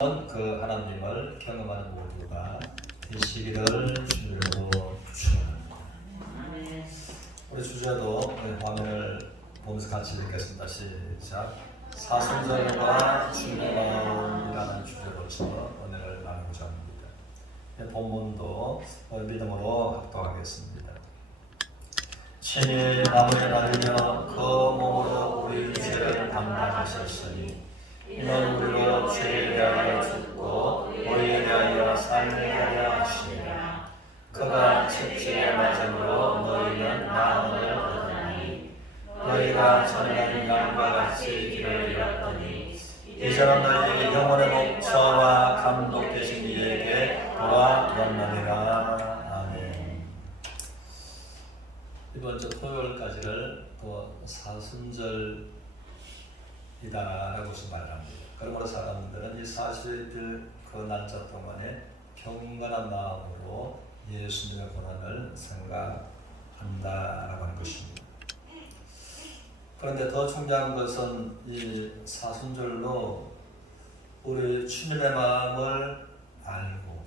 그 하나님을 경험하는 모두가 되시기를 주님으로 축원합니다. 우리 주제도 화면을 보면서 같이 읽겠습니다. 시작. 사순절과 주님의 마음이라는 주제로서 은혜를 나누고자 합니다. 본문도 믿음으로 합독하겠습니다. 친히 나무에 달려 그 몸으로 우리 죄를 담당하셨으니 이는 우리로 죄에 대하여 죽고 의에 대하여 삶에 대하여 하시니라. 그가 채찍에 맞음으로 너희는 나음을 얻으나니 너희가 전에는 양과 같이 길을 잃었더니 이제는 너희 영혼의 목자와 감독 되신 이에게 돌아왔느니라. 아멘. 이번 주 토요일까지를 또 사순절 이다라고 말합니다. 그러므로 사람들은 이 40일 그 날짜 동안에 경건한 마음으로 예수님의 고난을 생각한다라고 하는 것입니다. 그런데 더 중요한 것은 이 사순절로 우리 주님의 마음을 알고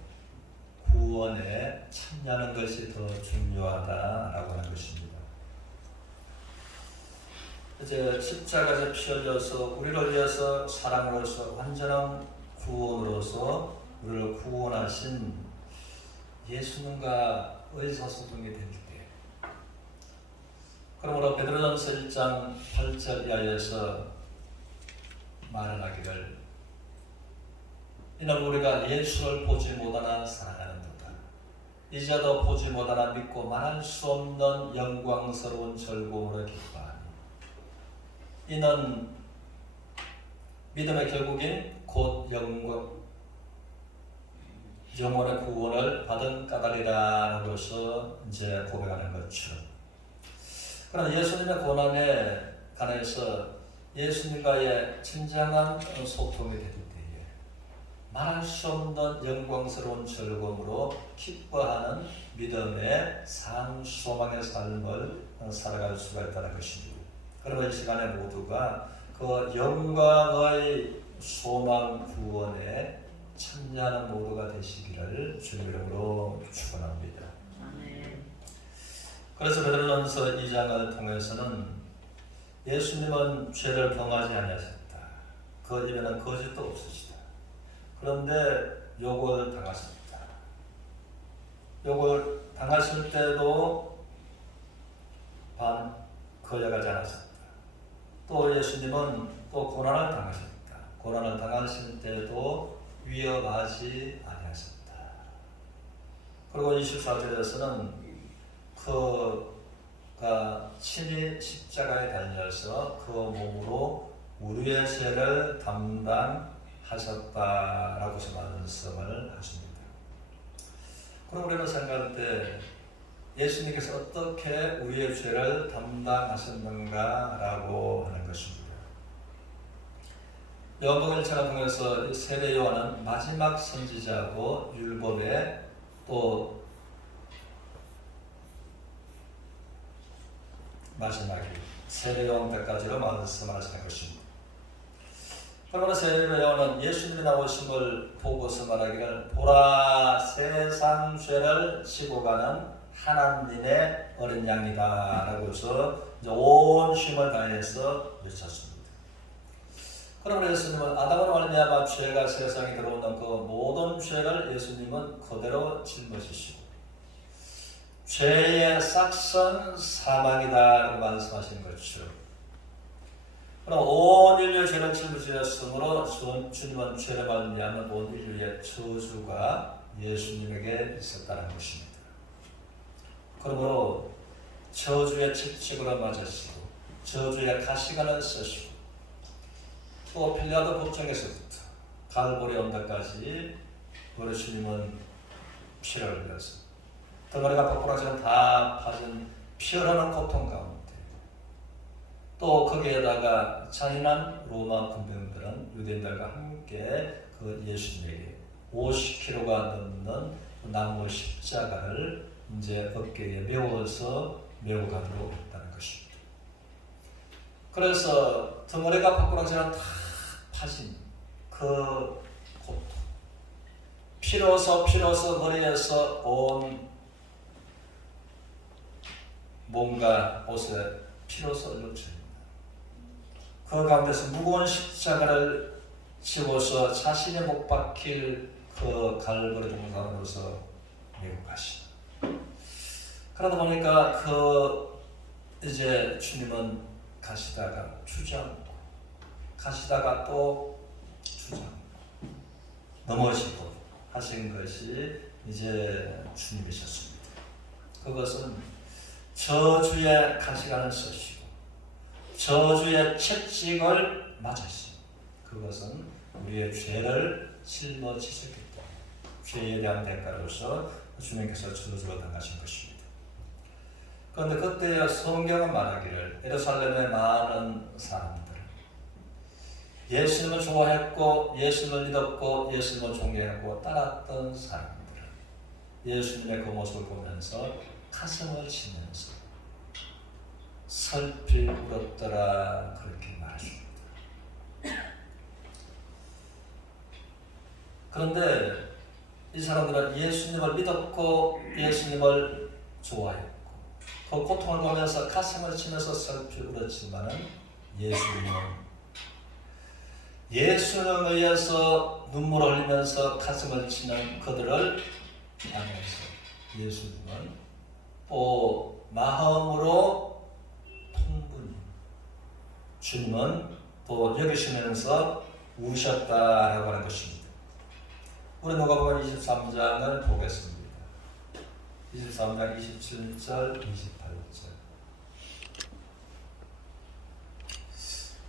구원에 참여하는 것이 더 중요하다라고 하는 것입니다. 이제 십자가에 피 흘려서 우리를 위해서 사랑으로서 완전한 구원으로서 우리를 구원하신 예수님과 의사소통이 될 때, 그러므로 베드로전서 1장 8절 이하에서 말을 하기를 이는 우리가 예수를 보지 못하나 사랑하는도다. 이제도 보지 못하나 믿고 말할 수 없는 영광스러운 즐거움으로 기뻐하니 이는 믿음의 결국인 곧 영혼의 구원을 받은 까닭이라고서 이제 고백하는 거죠. 그러나 예수님의 고난에 관해서 예수님과의 진정한 소통이 될 때에 말할 수 없는 영광스러운 즐거움으로 기뻐하는 믿음의 소망의 삶을 살아갈 수가 있다는 것입니다. 그러면 이 시간에 모두가 그 영광의 소망 구원에 참여하는 모두가 되시기를 주님 이름으로 축원합니다. 그래서 베드로전서 2장을 통해서는 예수님은 죄를 범하지 아니하셨다. 그 입에는 거짓도 없으시다. 그런데 욕을 당하셨다. 욕을 당하실 때도 거역하지 않았습니다. 또 예수님은 또 고난을 당하셨다. 고난을 당하실 때도 위협하지 아니하셨다. 그리고 24절에서는 그가 친히 십자가에 달려서 그 몸으로 우리의 죄를 담당하셨다라고 말씀을 하십니다. 그럼 우리는 생각할 때 예수님께서 어떻게 우리의 죄를 담당하셨는가라고 하는 것입니다. 요한복음 1장을 통해서 세례 요한은 마지막 선지자고 율법의 또 마지막이 세례 요한 때까지로 말씀하시는 것입니다. 그러나 세례 요한은 예수님이 나오심을 보고서 말하기를 보라 세상 죄를 지고 가는 하나님의 어린 양이다 라고 해서 온 힘을 다해서 외쳤습니다. 그러므로 예수님은 아담으로 말미암아 죄가 세상에 들어오는 그 모든 죄를 예수님은 그대로 짊어지시고 죄의 싹선 사망이다 라고 말씀하신 것이죠. 그럼 온 인류의 죄를 짊어지셨으므로 주님은 죄를 말미암아 온 인류의 저주가 예수님에게 있었다는 것입니다. 그러므로 저주의 채찍으로 맞으시고 저주의 가시관을 쓰시고 또 빌라도 법정에서부터 갈보리 언덕까지 우리 주님은 피를 흘려서 덩어리가 벅벅하처럼 다 파진 피 흐르는 고통 가운데 또 거기에다가 잔인한 로마 군병들은 유대인들과 함께 그 예수님에게 50kg가 넘는 나무 십자가를 이제 어깨에 메워서 메고 가도록 했다는 것입니다. 그래서 덩어리가 벅벅하처럼 다 파진 그 고통 피로서 머리에서 온 몸과 옷에 피로서 얼룩집니다. 그 가운데서 무거운 십자가를 지워서 자신이 못 박힐 그 갈보리 동산으로서 메고 가시다. 그러다 보니까 이제 주님은 가시다가 주저앉고 가시다가 또 주저앉고 넘어지고 하신 것이 이제 주님이셨습니다. 그것은 저주의 가시관을 쓰시고 저주의 채찍을 맞으시고 그것은 우리의 죄를 짊어지셨기 때문에 죄에 대한 대가로서 주님께서 저주를 당하신 것입니다. 그런데 그때 성경은 말하기를 예루살렘의 많은 사람들 예수님을 좋아했고 예수님을 믿었고 예수님을 존경했고 따랐던 사람들은 예수님의 그 모습을 보면서 가슴을 치면서 슬피 울었더라 그렇게 말하십니다. 그런데 이 사람들은 예수님을 믿었고 예수님을 좋아했고 그 고통을 보면서 가슴을 치면서 슬피 울었지만은 예수님을 위해서 눈물을 흘리면서 가슴을 치는 그들을 향해서 예수님은 또 마음으로 통분히 주님은 또 여기시면서 우셨다라고 하는 것입니다. 우리 누가복음 23장을 보겠습니다. 23장 27절 28절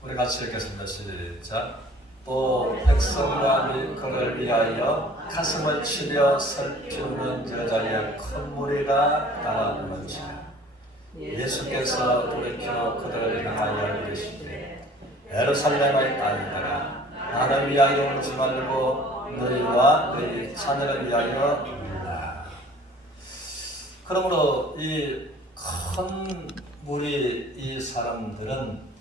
우리 같이 읽겠습니다. 시작. 또 백성과 그를 위하여 가슴을 치려 슬피 우는 여자의 큰 무리가 따라오는지라. 예수께서 돌이켜 그들을 향하여 이르시되 예루살렘의 딸들아 나를 위하여 울지 말고 너희와 너희 자녀를 위하여 울라. 그러므로 이 큰 무리 이 사람들은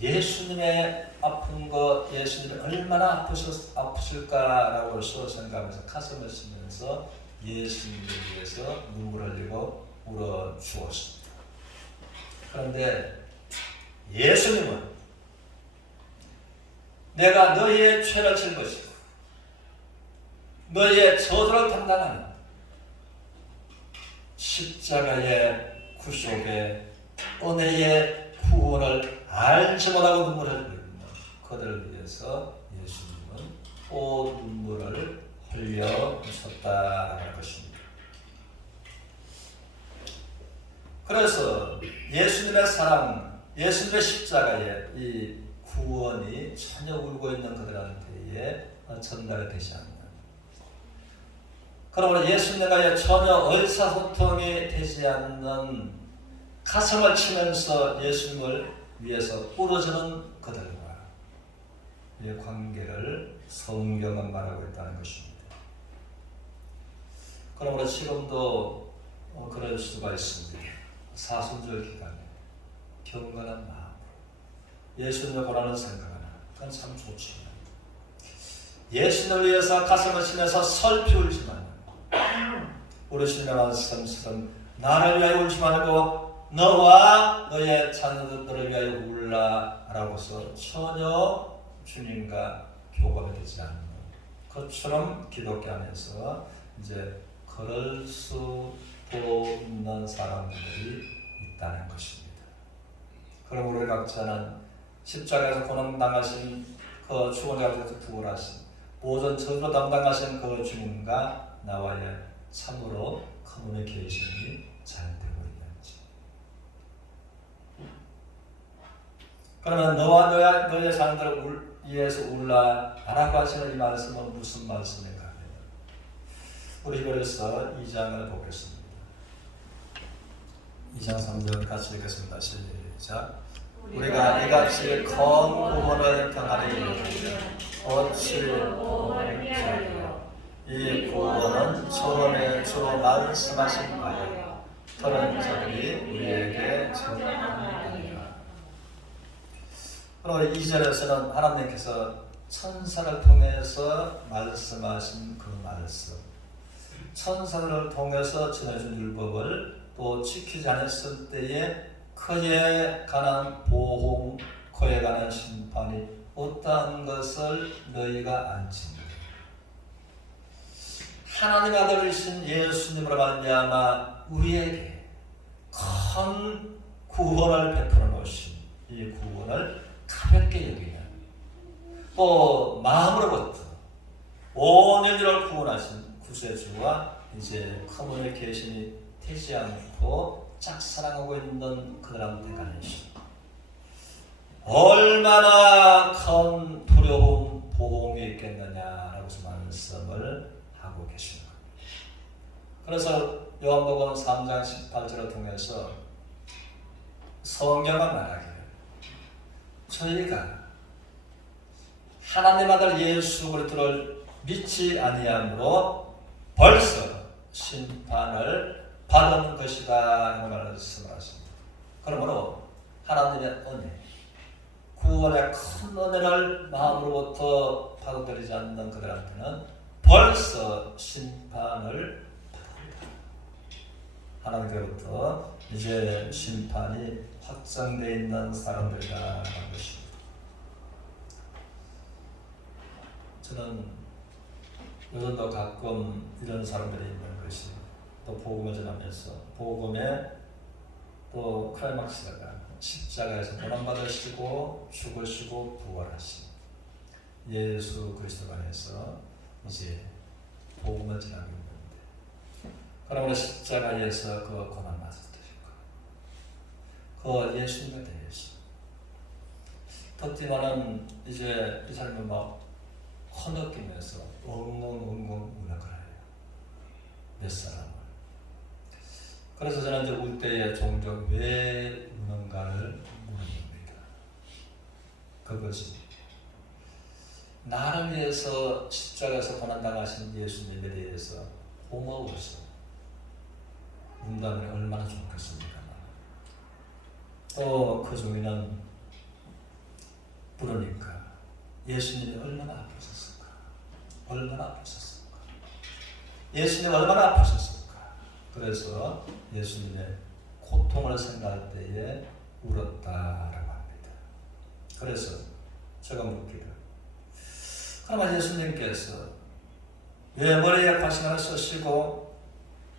예수님의 아픈 것, 예수님이 얼마나 아프실까라고 생각하면서 가슴을 치면서 예수님을 위해서 눈물을 흘리고 울어 주었습니다. 그런데 예수님은 내가 너희의 죄를 질 것이고 너희의 저주를 담당하는 십자가의 구속의 은혜의 구원을 알지 못하고 눈물을 흘리는 그들을 위해서 예수님은 또 눈물을 흘려주셨다는 것입니다. 그래서 예수님의 사랑, 예수님의 십자가의 이 구원이 전혀 울고 있는 그들한테에 전달이 되지 않는, 그러므로 예수님과의 전혀 의사소통이 되지 않는 가슴을 치면서 예수님을 위해서 울어주는 그들과 이 관계를 성경은 말하고 있다는 것입니다. 그러므로 지금도 그럴 수가 있습니다. 사순절 기간에 경건한 마음으로 예수님을 보라는 생각하나 그건 참 좋지만 예수님을 위해서 가슴을 치면서 슬피 울지만 우리 주님의 말씀처럼 나를 위하여 울지 말고 너와 너의 자녀들을 위하여 울라라고서 전혀 주님과 교감이 되지 않는 그처럼 기독교 안에서 이제 그럴 수도 있는 사람들이 있다는 것입니다. 그럼 우리 각자는 십자가에서 고난당하신 그 죽은 자에서 부활하신 모든 저주를 담당하신 그 주님과 나와의 참으로 커뮤니케이션이 잘 되고 있는지, 그러면 너와 너의 자녀들을 위해서 울라라고 하시는 이 말씀은 무슨 말씀인가 하면 우리 히브리서 2장을 보겠습니다. 2장 3절 같이 읽겠습니다. 시작. 우리가 이같이 큰 구원을 당하리니 어찌 이 구원은 처음에 주 말씀하신 바요 다른 자들이 우리에게 전하니라. 그리고 2절에서는 하나님께서 천사를 통해서 말씀하신 그 말씀, 천사를 통해서 전해준 율법을 또 지키지 않았을 때에 그에 관한 보험, 그에 관한 심판이 어떠한 것을 너희가 안지니 하나님 아들이신 예수님으로 말미암아 우리에게 큰 구원을 베풀어 놓으신 이 구원을 가볍게 여기는 또 마음으로부터 온 인류를 구원하신 구세주와 이제 그분의 계신이 되지 않고 짝사랑하고 있는 그들한테 관해서 얼마나 큰 두려움, 보험이 있겠느냐라고 말씀을 하고 계십니다. 그래서 요한복음 3장 18절을 통해서 성경은 말하기를 저희가 하나님 아들 예수 그리스도를 믿지 아니함으로 벌써 심판을 받은 것이다 라는 말씀을 하십니다. 그러므로 하나님의 은혜, 구원의 큰 은혜를 마음으로부터 받아들이지 않는 그들한테는 벌써 심판을 받았다. 하나님께로부터 이제 심판이 확정되어 있는 사람들이라는 것입니다. 저는 요즘도 가끔 이런 사람들이 있는 것이 또 복음을 전하면서 복음의 또 클라이막스가 십자가에서 고난받으시고 죽으시고 부활하신 예수 그리스도 안에서 이제 복음을 전하고 있는데 그러므로 십자가에서 그 고난 맞았으실 거 그 예수님에 대해서 듣지만은 이제 이 사람은 막 허느끼면서 엉엉엉엉 우는 거예요. 몇 사람을. 그래서 저는 이제 울 때에 종종 왜 우는가를 묻는 겁니다. 그것이 나를 위해서 십자가에서 고난당하신 예수님에 대해서 고마워서 운다면 얼마나 좋겠습니까? 또 그 중에는 부르니까 예수님이 얼마나 아프셨을까? 얼마나 아프셨을까? 예수님이 얼마나 아프셨을까? 그래서 예수님의 고통을 생각할 때에 울었다라고 합니다. 그래서 제가 묻기를 그러면 예수님께서 왜 머리에 가시관을 쓰시고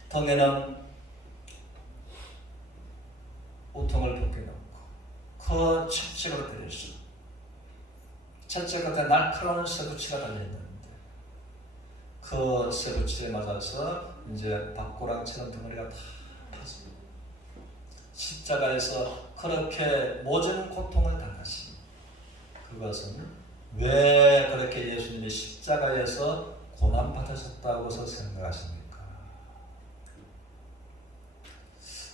등에는 우통을 벗겨놓고 그 채찍으로 때리시고 채찍 끝에 날카로운 쇠붙이가 달려있는데 그 쇠붙이에 맞아서 이제 박고랑처럼 덩어리가 다 터집니다. 십자가에서 그렇게 모진 고통을 당하신 그것은 왜 그렇게 예수님이 십자가에서 고난받으셨다고서 생각하십니까?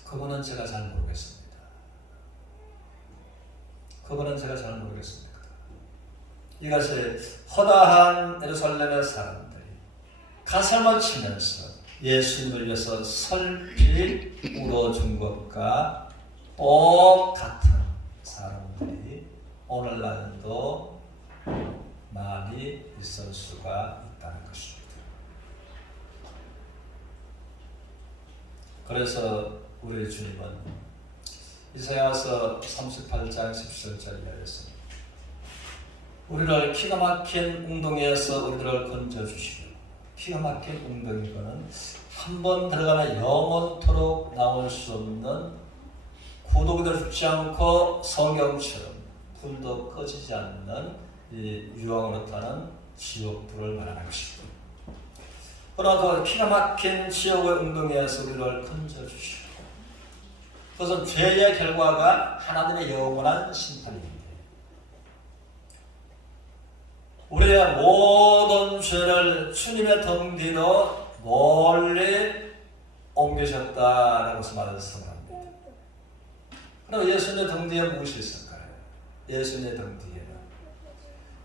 그거는 제가 잘 모르겠습니다. 그거는 제가 잘 모르겠습니다. 이것이 허다한 예루살렘의 사람들이 가슴을 치면서 예수님을 위해서 슬피 울어준 것과 똑같은 사람들이 오늘날도 많이 있을 수가 있다는 것입니다. 그래서 우리 주님은 이사야서 38장 17절 이하였습니다. 우리를 기가 막힌 웅덩이에서 우리들을 건져주시고 기가 막힌 웅덩이는 한 번 들어가면 영원토록 나올 수 없는 구독이 죽지 않고 성경처럼 불도 꺼지지 않는 이 유황으로 타는 지옥불을 말하는 것입니다. 그러나 그 기가 막힌 지옥의 웅덩이에서 우리를 건져주시고 그것은 죄의 결과가 하나님의 영원한 심판입니다. 우리의 모든 죄를 주님의 등 뒤로 멀리 옮기셨다라고 말씀합니다. 그럼 예수님의 등 뒤에 무엇이 있을까요? 예수님의 등 뒤에는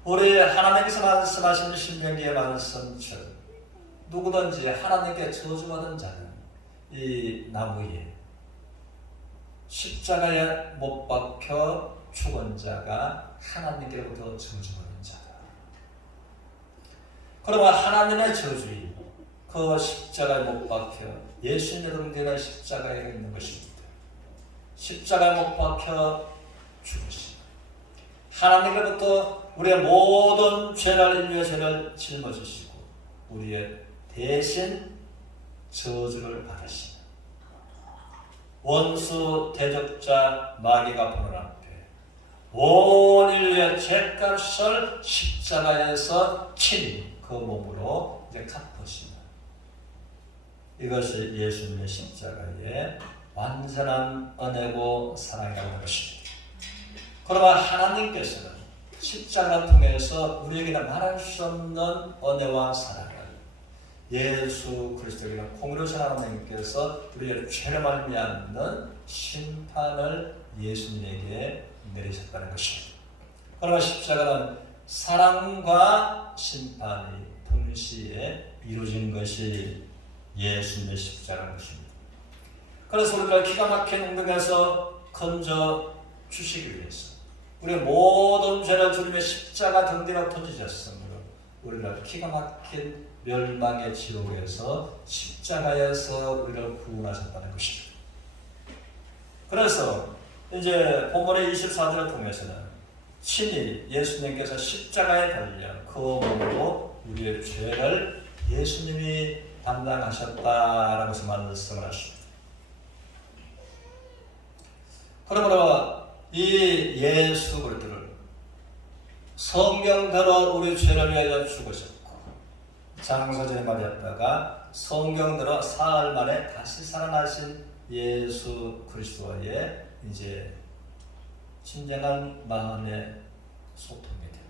우리 하나님께서 말씀하신 신명기의 말씀처럼 누구든지 하나님께 저주받은 자는 이 나무에 십자가에 못 박혀 죽은 자가 하나님께로부터 저주받은 자다. 그러면 하나님의 저주인 그 십자가에 못 박혀 예수님의 등대가 십자가에 있는 것입니다. 십자가에 못 박혀 죽으신 하나님께로부터 우리의 모든 죄를 인류의 죄를 짊어지시고 우리의 대신 저주를 받으시는 원수 대적자 마귀가 보는 앞에 온 인류의 죄값을 십자가에서 친히 그 몸으로 이제 갚으시는 이것이 예수님의 십자가의 완전한 은혜고 사랑이라는 것입니다. 그러나 하나님께서는 십자가를 통해서 우리에게는 말할 수 없는 은혜와 사랑을 예수 그리스도에게는 공로신 하나님께서 우리의 죄를 말미암는 심판을 예수님에게 내리셨다는 것입니다. 그러나 십자가는 사랑과 심판이 동시에 이루어진 것이 예수님의 십자가인 것입니다. 그래서 우리가 기가 막힌 운명에서 건져 주시기 위해서 우리의 모든 죄를 주님의 십자가 등대로 던지셨으므로 우리가 기가 막힌 멸망의 지옥에서 십자가에서 우리를 구원하셨다는 것입니다. 그래서 이제 본문의 24절을 통해서는 친히 예수님께서 십자가에 달려 그 몸으로 우리의 죄를 예수님이 담당하셨다라고 해서 말씀을 하십니다. 그러므로 이 예수 그리스도를 성경대로 우리 죄를 위하여 죽으셨고 장사절에 맞았다가 성경대로 사흘 만에 다시 살아나신 예수 그리스도와의 이제 진정한 마음의 소통이 되고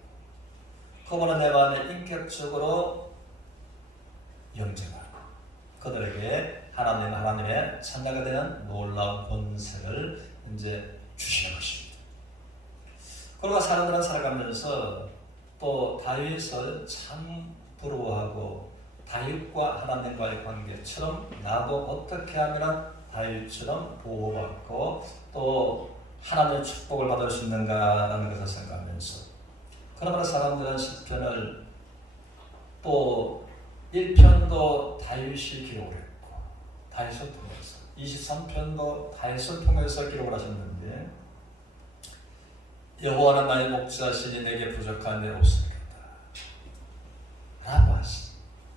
그분은 내 마음에 인격적으로 영접하고 그들에게 하나님의 찬양이 되는 놀라운 권세를 이제 주시는 것입니다. 그리고 사람들은 살아가면서 또 다윗을 참 부러워하고 다윗과 하나님과의 관계처럼 나도 어떻게 하면 다윗처럼 보호받고 또 하나님의 축복을 받을 수 있는가라는 것을 생각하면서 그러나 사람들은 시편을 또 1편도 다윗이 기록을 했고 다윗을 통해서 23편도 다윗을 통해서 기록을 하셨는데 여호와는 나의 목자시니 내게 부족한 데 없으리로다 라고 하신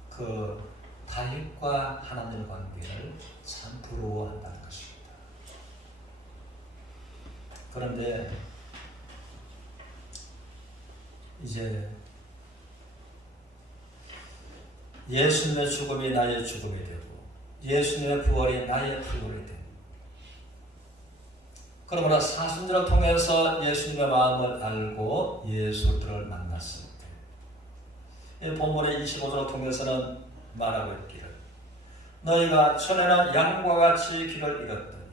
그 다윗과 하나님의 관계를 참 부러워한다는 것입니다. 그런데 이제 예수님의 죽음이 나의 죽음이 되고 예수님의 부활이 나의 부활이 되고 그러므로 사순절을 통해서 예수님의 마음을 알고 예수를 만났을 때 이 본문의 25절을 통해서는 말하고 있기를 너희가 전에는 양과 같이 길을 잃었더니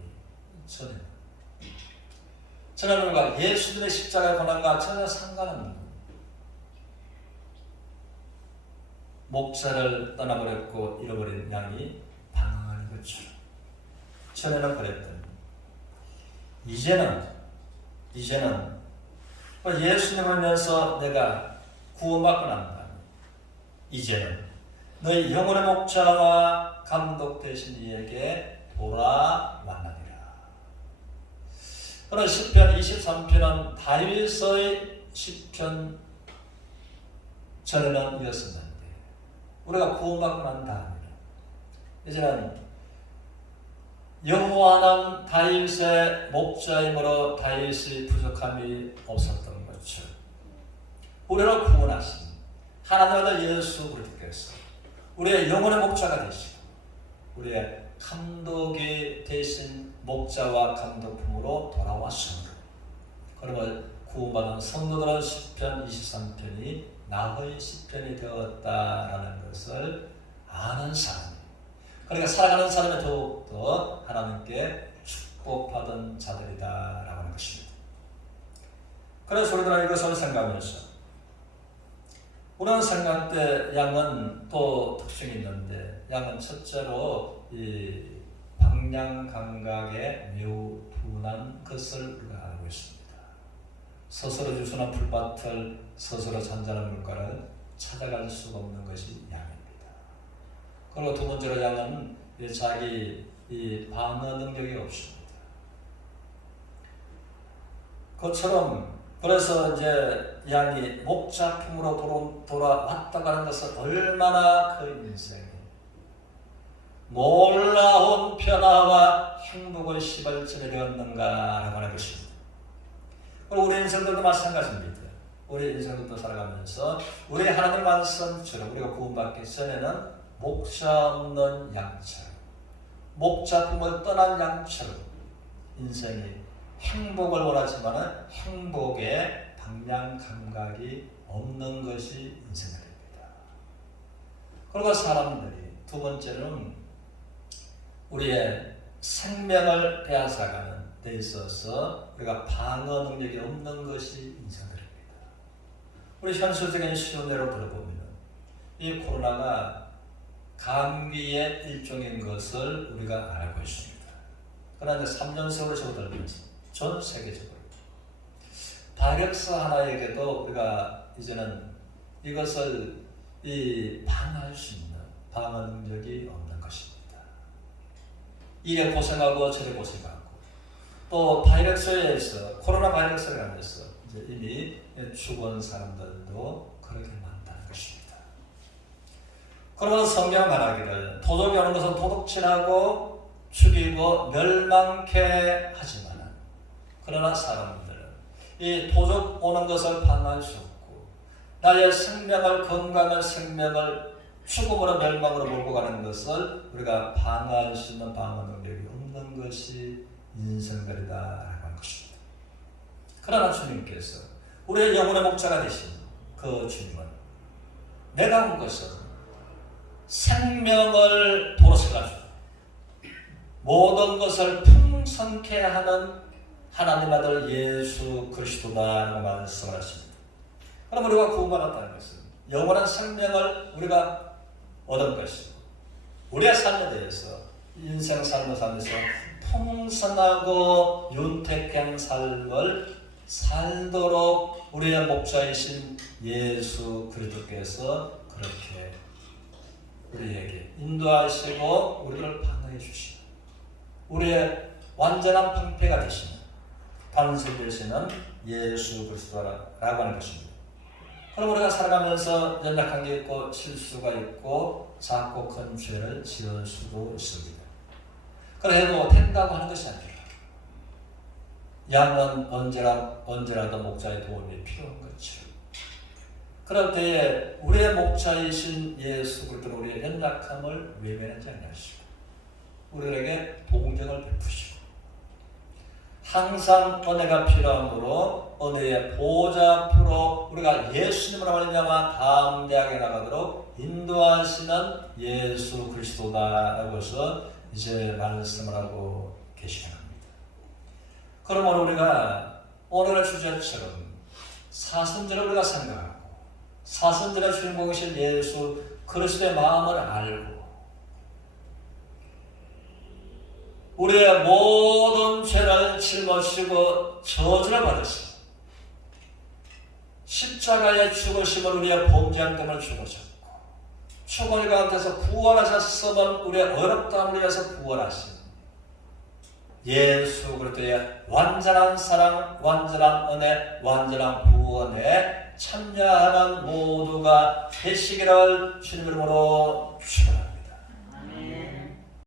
전에는 우리가 예수님의 십자가의 고난과 전혀 상관없는 목자를 떠나버렸고 잃어버린 양이 방황하는 것처럼 전에는 그랬더니 이제는 예수님을 위해서 내가 구원받고 난 다음에 이제는 너희 영혼의 목자와 감독 되신 이에게 돌아왔느니라. 그런 시편 23편은 다윗의 시편 전에는 이었었는데 우리가 구원받고 난 다음에 이제는 여호와는 다윗의 목자이므로 다윗이 부족함이 없었던 것처럼 우리를 구원하신 하나님 아들 예수 그리스도께서 우리의 영혼의 목자가 되시고 우리의 감독이 되신 목자와 감독품으로 돌아왔습니다. 그러면 구원받은 성도들은 시편 23편이 나의 시편이 되었다라는 것을 아는 사람이 그러니까 살아가는 사람이 더욱더 하나님께 축복받은 자들이다라고 하는 것입니다. 그래서 우리들은 이것을 생각하면서 우리는 생각할 때 양은 또 특징이 있는데 양은 첫째로 이 방향 감각에 매우 둔한 것을 우리가 알고 있습니다. 스스로 주스는 풀밭을 스스로 잔잔한 물가를 찾아갈 수가 없는 것이 양입니다. 그리고 두 번째로 양은 자기 이 방어 능력이 없습니다. 그처럼 그래서 이제 양이 목잡힘으로 돌아왔다고 하는 것은 얼마나 그 인생이 놀라운 변화와 행복을 시발점에 되었는가라고 하는 것입니다. 그리고 우리 인생들도 마찬가지입니다. 우리 인생들도 살아가면서 우리 하나님 말씀처럼 우리가 구원받기 전에는 목자 없는 양처럼 목잡힘을 떠난 양처럼 인생이 행복을 원하지만 행복의 방향 감각이 없는 것이 인생입니다. 그리고 사람들이 두 번째는 우리의 생명을 빼앗아가는 데 있어서 우리가 방어 능력이 없는 것이 인생들입니다. 우리 현실적인 쉬운 예로 들어보면 이 코로나가 감기의 일종인 것을 우리가 알고 있습니다. 그러나 이제 3년 세월을 접어들면서 전 세계적으로 바이러스 하나에게도 우리가 이제는 이것을 방어할 수 있는 방어 능력이 없는 것입니다. 이래 고생하고 저래 고생하고 또 바이러스에 의해서 코로나 바이러스에 관해서 이제 이미 죽은 사람들도 그렇게 많다는 것입니다. 그러면 성경 말하기를 도둑이 오는 것은 도둑질하고 죽이고 멸망케 하지만 그러나 사람들은 이 도둑 오는 것을 방어할 수 없고 나의 생명을 건강한 생명을 죽음으로 멸망으로 몰고 가는 것을 우리가 방어할 수 있는 방어 능력이 없는 것이 인생들이다라고 하는 것입니다. 그러나 주님께서 우리의 영혼의 목자가 되신 그 주님은 내가 온 것은 생명을 도로서가지고 모든 것을 풍성케 하는 하나님 아들 예수 그리스도다라고 말씀하십니다. 그럼 우리가 구원받았다는 것은 영원한 생명을 우리가 얻은 것이고 우리의 삶에 대해서 인생 삶을 살면서 풍성하고 윤택한 삶을 살도록 우리의 목자이신 예수 그리스도께서 그렇게 우리에게 인도하시고 우리를 방어해 주시고 우리의 완전한 방패가 되시는 반석 되시는 예수 그리스도라고 하는 것입니다. 그럼 우리가 살아가면서 연약한 게 있고 실수가 있고 작고 큰 죄를 지을 수도 있습니다. 그래도 된다고 하는 것이 아니라 양은 언제라도 목자의 도움이 필요한 거죠. 그럴 때에 우리의 목자이신 예수 그리스도는 우리의 연약함을 외면하지 아니하시고 우리에게 동정을 베푸시고 항상 은혜가 필요하므로 은혜의 보좌 앞으로 우리가 예수님으로 말미암아 담대하게 나가도록 인도하시는 예수 그리스도다라고 해서 이제 말씀을 하고 계시는 겁니다. 그러므로 우리가 오늘의 주제처럼 사순절을 우리가 생각하고 사순절의 주인공이신 예수 그리스도의 마음을 알고 우리의 모든 죄를 짊어지고 저주를 받으시고 십자가의 죽으심을 우리의 범죄함 때문에 죽으셨고 죽은 가운데서 구원하셨으면 우리의 어렵다함을 위해서 구원하신 예수 그리스도의 완전한 사랑, 완전한 은혜, 완전한 구원에 참여하는 모두가 되시기를 주님 이름으로 축원합니다.